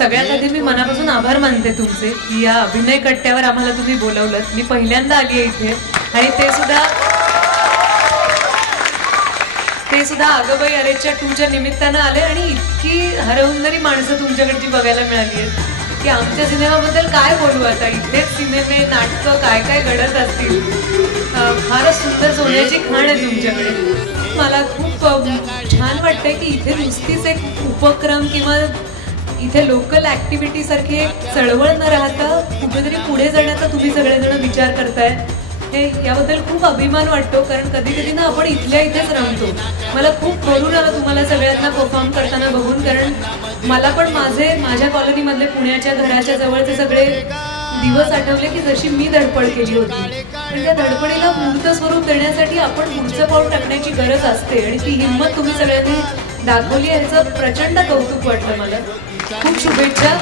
सगळ्यात आधी मी मनापासून आभार मानते तुमचे की या अभिनय कट्ट्यावर आम्हाला तुम्ही बोलवलं। मी पहिल्यांदा आली आहे इथे आणि ते सुद्धा अगबाई अरेच्या 2च्या निमित्तानं आले आणि इतकी हरहुन्नरी माणसं तुमच्याकडची बघायला मिळाली आहेत की आमच्या सिनेमाबद्दल काय बोलू आता। इथेच सिनेमे नाटकं काय काय घडत असतील। फारच सुंदर सोन्याची खाण आहे तुमच्याकडे। मला खूप छान वाटतंय की इथे नुसतीच एक उपक्रम किंवा इथे लोकल ऍक्टिव्हिटी सारखी एक चळवळ न राहता कुठेतरी पुढे जाण्याचा तुम्ही सगळेजण विचार करताय। हे याबद्दल खूप अभिमान वाटतो कारण कधी कधी ना आपण इथल्या इथेच रमतो। मला खूप बोलून आलं तुम्हाला सगळ्यांना परफॉर्म करताना बघून, कारण मला पण माझ्या कॉलनीमधले पुण्याच्या घराच्या जवळचे सगळे दिवस आठवले की जशी मी धडपड केली होती। पण त्या धडपडीला मूर्त स्वरूप देण्यासाठी आपण पुढचं पाऊल टाकण्याची गरज असते आणि ती हिंमत तुम्ही सगळ्यांनी दाखवली याचं प्रचंड कौतुक वाटलं मला। खूप शुभेच्छा।